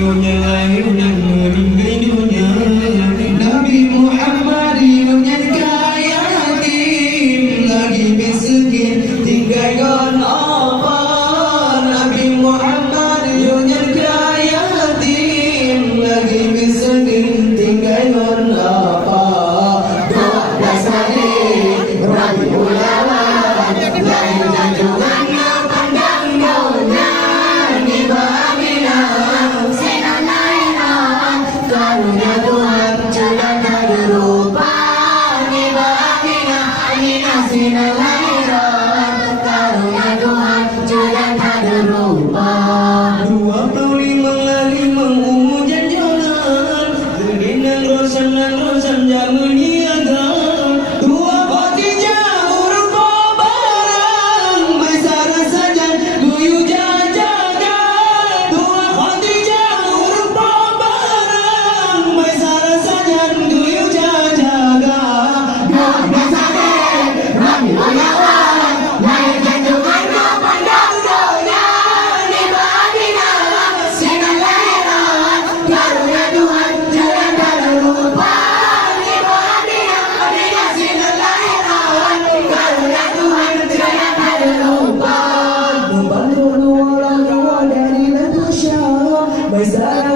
iunya lahirnya meninggal dunia. Nabi Muhammad iunya kaya yatim, lagi miskin tinggalkan apa. Nabi Muhammad iunya kaya yatim, lagi miskin tinggalkan apa. Doa dasari Rabi ulama, lahir dan Tuhannya pandang dunia. Niba Aminah sinar lahiran, karunia Tuhan jalan tak rupa. Niba Aminah, Aminah sinar lahiran, karunia Tuhan jalan tak rupa. 25 umur dan jalan, berinan rosan jangan niaga. Dua Khadijah berupa barang, besar saja guyu jaga. Dua Khadijah berupa barang, besar saja guyu jaga. Dua dasare Rabi ulama, lahir dan Tuhannya pandang dunia. Niba Aminah sinar lahiran, karunia Tuhan jalan tak lupa. Niba Aminah, Aminah sinar lahiran, karunia Tuhan jalan tak lupa. Membantu orang tua dari Natasha, besar